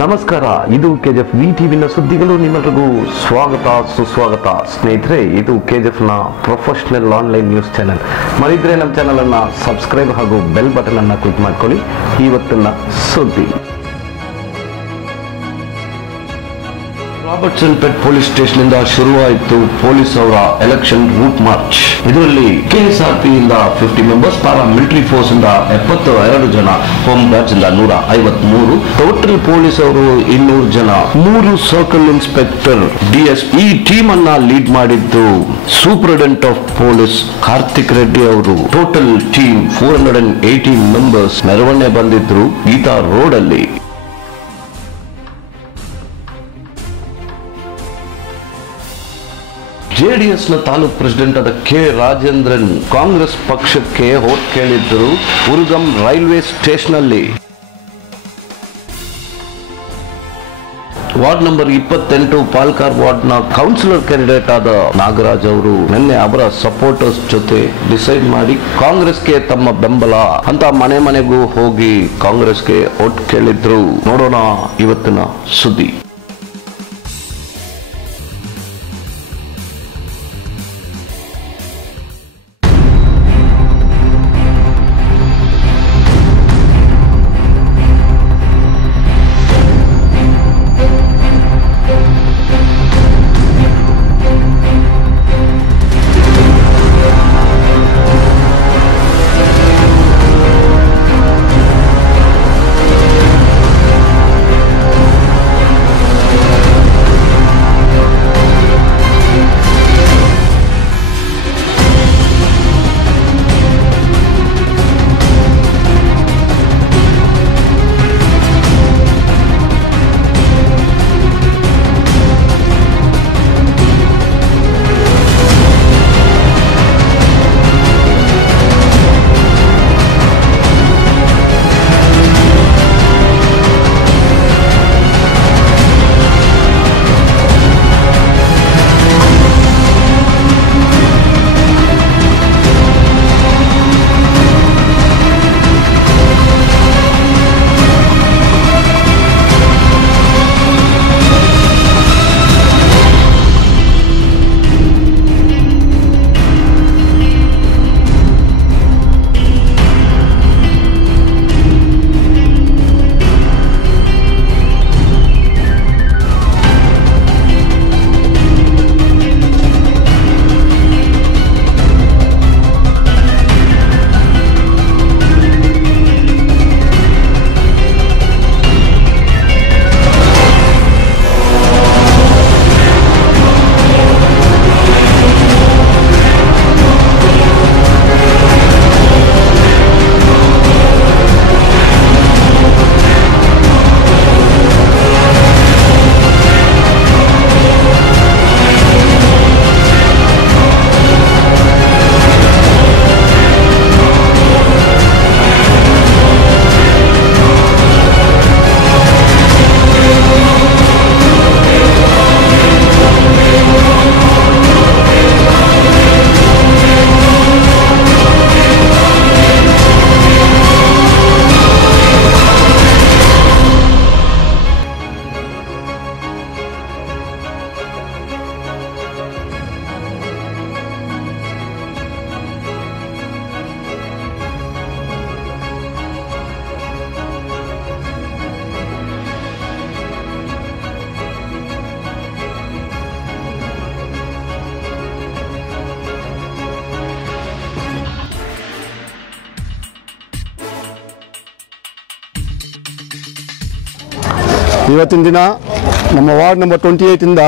ನಮಸ್ಕಾರ, ಇದು ಕೆಜಿಎಫ್ ವಿಟಿವಿನ ಸುದ್ದಿಗಳು. ನಿಮ್ಮೆಲ್ಲರಿಗೂ ಸ್ವಾಗತ ಸುಸ್ವಾಗತ. ಸ್ನೇಹಿತರೆ, ಇದು ಕೆಜಿಎಫ್ನ ಪ್ರೊಫೆಷನಲ್ ಆನ್ಲೈನ್ ನ್ಯೂಸ್ ಚಾನೆಲ್. ಮರಿದ್ರೆ ನಮ್ಮ ಚಾನಲ್ ಅನ್ನ ಸಬ್ಸ್ಕ್ರೈಬ್ ಹಾಗೂ ಬೆಲ್ ಬಟನ್ ಅನ್ನ ಕ್ಲಿಕ್ ಮಾಡ್ಕೊಳ್ಳಿ. ಇವತ್ತಿನ ಸುದ್ದಿ: ರಾಬರ್ಟ್ಸನ್ ಪೇಟ್ ಪೊಲೀಸ್ ಸ್ಟೇಷನ್ ಇಂದ ಶುರುವಾಯಿತು ಪೊಲೀಸ್ ಅವರ ಎಲೆಕ್ಷನ್ ರೂಟ್ ಮಾರ್ಚ್. ಇದರಲ್ಲಿ ಕೆಎಸ್ಆರ್ಪಿ ಇಂದ 50 ಮೆಂಬರ್ಸ್, ಪ್ಯಾರಾ ಮಿಲಿಟರಿ ಫೋರ್ಸ್ ಇಂದ 72 ಜನ, ಹೋಮ್ ಗಾರ್ಡ್ಸ್ ಇಂದ 153, ಟೋಟಲ್ ಪೊಲೀಸ್ ಅವರು 200 ಜನ, 3 ಸರ್ಕಲ್ ಇನ್ಸ್ಪೆಕ್ಟರ್, ಡಿಎಸ್ಪಿ. ಈ ಟೀಮ್ ಅನ್ನ ಲೀಡ್ ಮಾಡಿದ್ದು superintendent of police Karthik Reddy ಅವರು. ಟೋಟಲ್ ಟೀಮ್ 418 ಮೆಂಬರ್ಸ್ ಮೆರವಣಿಗೆ ಬಂದಿದ್ರು ಗೀತಾ ರೋಡ್ ಅಲ್ಲಿ. ಜೆಡಿಎಸ್ ನ ತಾಲೂಕ್ ಪ್ರೆಸಿಡೆಂಟ್ ಆದ ಕೆ ರಾಜೇಂದ್ರನ್ ಕಾಂಗ್ರೆಸ್ ಪಕ್ಷಕ್ಕೆ ವೋಟ್ ಕೇಳಿದ್ದರು ಉರ್ಗಂ ರೈಲ್ವೆ ಸ್ಟೇಷನ್ ಅಲ್ಲಿ. ವಾರ್ಡ್ ನಂಬರ್ 28 ಪಾಲ್ಕಾರ್ ವಾರ್ಡ್ ನ ಕೌನ್ಸಿಲರ್ ಕ್ಯಾಂಡಿಡೇಟ್ ಆದ ನಾಗರಾಜ್ ಅವರು ನಿನ್ನೆ ಅವರ ಸಪೋರ್ಟರ್ಸ್ ಜೊತೆ ಡಿಸೈಡ್ ಮಾಡಿ ಕಾಂಗ್ರೆಸ್ಗೆ ತಮ್ಮ ಬೆಂಬಲ ಅಂತ ಮನೆ ಮನೆಗೂ ಹೋಗಿ ಕಾಂಗ್ರೆಸ್ಗೆ ವೋಟ್ ಕೇಳಿದ್ರು. ನೋಡೋಣ ಇವತ್ತಿನ ಸುದ್ದಿ. ಇವತ್ತಿನ ದಿನ ನಮ್ಮ ವಾರ್ಡ್ ನಂಬರ್ 28 ಇಂದ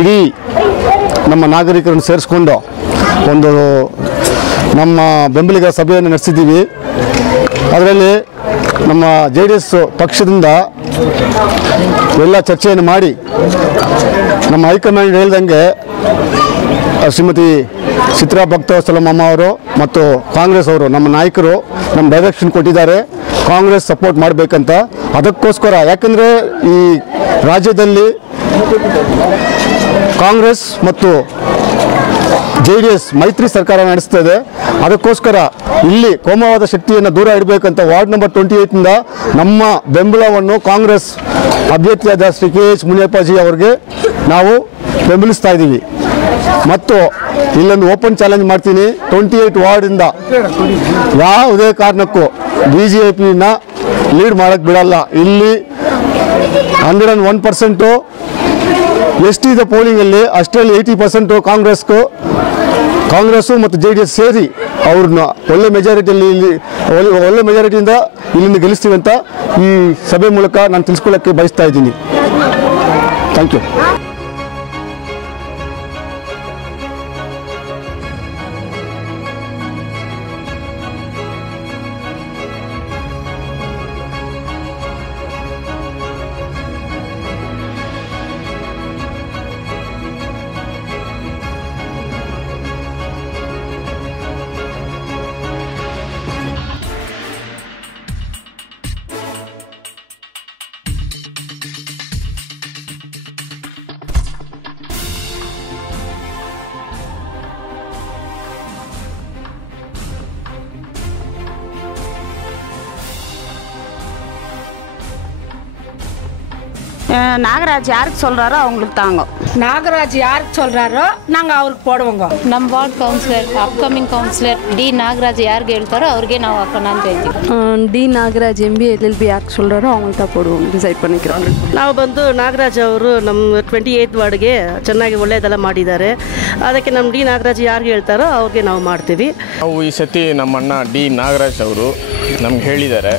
ಇಡೀ ನಮ್ಮ ನಾಗರಿಕರನ್ನು ಸೇರಿಸ್ಕೊಂಡು ಒಂದು ನಮ್ಮ ಬೆಂಬಲಿಗರ ಸಭೆಯನ್ನು ನಡೆಸಿದ್ದೀವಿ. ಅದರಲ್ಲಿ ನಮ್ಮ JDS ಪಕ್ಷದಿಂದ ಎಲ್ಲ ಚರ್ಚೆಯನ್ನು ಮಾಡಿ ನಮ್ಮ ಹೈಕಮಾಂಡ್ ಹೇಳ್ದಂಗೆ ಶ್ರೀಮತಿ ಚಿತ್ರಾ ಭಕ್ತವತ್ಸಲಮ್ಮ ಅವರು ಮತ್ತು ಕಾಂಗ್ರೆಸ್ ಅವರು ನಮ್ಮ ನಾಯಕರು ನಮ್ಮ ಡೈರೆಕ್ಷನ್ ಕೊಟ್ಟಿದ್ದಾರೆ, ಕಾಂಗ್ರೆಸ್ ಸಪೋರ್ಟ್ ಮಾಡಬೇಕಂತ. ಅದಕ್ಕೋಸ್ಕರ ಯಾಕಂದರೆ ಈ ರಾಜ್ಯದಲ್ಲಿ ಕಾಂಗ್ರೆಸ್ ಮತ್ತು JDS ಮೈತ್ರಿ ಸರ್ಕಾರ ನಡೆಸ್ತಾ ಇದೆ. ಅದಕ್ಕೋಸ್ಕರ ಇಲ್ಲಿ ಕೋಮುವಾದ ಶಕ್ತಿಯನ್ನು ದೂರ ಇಡಬೇಕಂತ ವಾರ್ಡ್ ನಂಬರ್ 28 ನಮ್ಮ ಬೆಂಬಲವನ್ನು ಕಾಂಗ್ರೆಸ್ ಅಭ್ಯರ್ಥಿಯಾದ ಶ್ರೀ KH ಮುನಿಯಪ್ಪಾಜಿ ಅವರಿಗೆ ನಾವು ಬೆಂಬಲಿಸ್ತಾ ಇದ್ದೀವಿ. ಮತ್ತು ಇಲ್ಲೊಂದು ಓಪನ್ ಚಾಲೆಂಜ್ ಮಾಡ್ತೀನಿ, 28 ವಾರ್ಡಿಂದ ಯಾವುದೇ ಕಾರಣಕ್ಕೂ BJPನ ಲೀಡ್ ಮಾಡೋಕ್ಕೆ ಬಿಡಲ್ಲ. ಇಲ್ಲಿ 101% ಎಷ್ಟಿದೆ ಪೋಲಿಂಗಲ್ಲಿ, ಅಷ್ಟರಲ್ಲಿ 80% ಕಾಂಗ್ರೆಸ್ಸು ಮತ್ತು JDS ಸೇರಿ ಅವ್ರನ್ನ ಒಳ್ಳೆ ಮೆಜಾರಿಟಿಯಿಂದ ಇಲ್ಲಿಂದ ಗೆಲ್ಲಿಸ್ತೀವಿ ಅಂತ ಈ ಸಭೆ ಮೂಲಕ ನಾನು ತಿಳಿಸ್ಕೊಳ್ಳೋಕ್ಕೆ ಬಯಸ್ತಾ ಇದ್ದೀನಿ. Thank you. நாகராஜ் யாருக்கு சொல்கிறாரோ அவங்களுக்கு தாங்க. நாகராஜ் யாருக்கு சொல்கிறாரோ நாங்கள் அவருக்கு போடுவோங்க. ನಮ್ಮ ward councillor upcoming councillor D Nagaraj ಯಾರಿಗೆ ಹೇಳ್ತಾರೋ ಅವ್ರಿಗೆ ನಾವು ಹಾಕೋಣ ಅಂತ ಹೇಳ್ತೀವಿ. ಡಿ ನಾಗರಾಜ್ MB LLB ಯಾರಿಗೆ சொல்கிறாரோ அவங்களுக்கு தான் போடுவோம் ಡಿಸೈಡ್ பண்ணிக்கிறோம். ನಾವು ಬಂದು ನಾಗರಾಜ್ ಅವರು ನಮ್ಮ 28 ವಾರ್ಡ್ಗೆ ಚೆನ್ನಾಗಿ ಒಳ್ಳೆಯದೆಲ್ಲ ಮಾಡಿದ್ದಾರೆ. ಅದಕ್ಕೆ ನಮ್ಮ ಡಿ ನಾಗರಾಜ್ ಯಾರಿಗೆ ಹೇಳ್ತಾರೋ ಅವ್ರಿಗೆ ನಾವು ಮಾಡ್ತೀವಿ. ನಾವು ಈ ಸತಿ ನಮ್ಮಣ್ಣ ಡಿ ನಾಗರಾಜ್ ಅವರು ನಮ್ಗೆ ಹೇಳಿದ್ದಾರೆ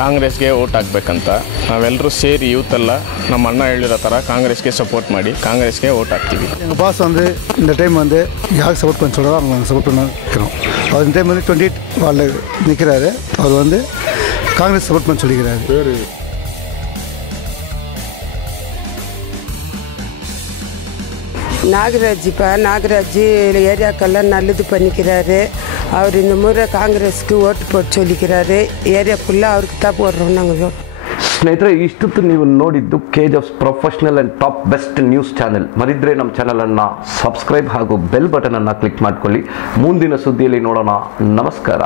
ಕಾಂಗ್ರೆಸ್ಗೆ ಓಟ್ ಹಾಕ್ಬೇಕಂತ. ನಾವೆಲ್ಲರೂ ಸೇರಿ ಯೂತ್ ಎಲ್ಲ நம்ம அண்ணா எழுதுகிற தர காங்கிரஸ்க்கே சப்போர்ட் ಮಾಡಿ காங்கிரஸ்க்கே ஓட் ஆக்டிவி. எங்கள் பாஸ் வந்து இந்த டைம் வந்து யாருக்கு சப்போர்ட் பண்ண சொல்கிறாரோ அவங்க சப்போர்ட் பண்ண வைக்கிறோம். அவர் இந்த டைம் வந்து 28 வார்டில் நிற்கிறாரு. அவர் வந்து காங்கிரஸ் சப்போர்ட் பண்ண சொல்லிக்கிறாரு. நாகராஜ் ஏரியாக்கெல்லாம் நல்லது பண்ணிக்கிறாரு. அவர் இந்த முறை காங்கிரஸ்க்கு ஓட்டு போட்டு சொல்லிக்கிறாரு. ஏரியா ஃபுல்லாக அவருக்கு தான் போடுறோம் நாங்கள். ಸ್ನೇಹಿತರೆ, ಇಷ್ಟೊತ್ತು ನೀವು ನೋಡಿದ್ದು KGF's professional and top best news channel. ಮರಿದ್ರೆ ನಮ್ಮ ಚಾನಲನ್ನು ಸಬ್ಸ್ಕ್ರೈಬ್ ಹಾಗೂ ಬೆಲ್ ಬಟನನ್ನು ಕ್ಲಿಕ್ ಮಾಡ್ಕೊಳ್ಳಿ. ಮುಂದಿನ ಸುದ್ದಿಯಲ್ಲಿ ನೋಡೋಣ. ನಮಸ್ಕಾರ.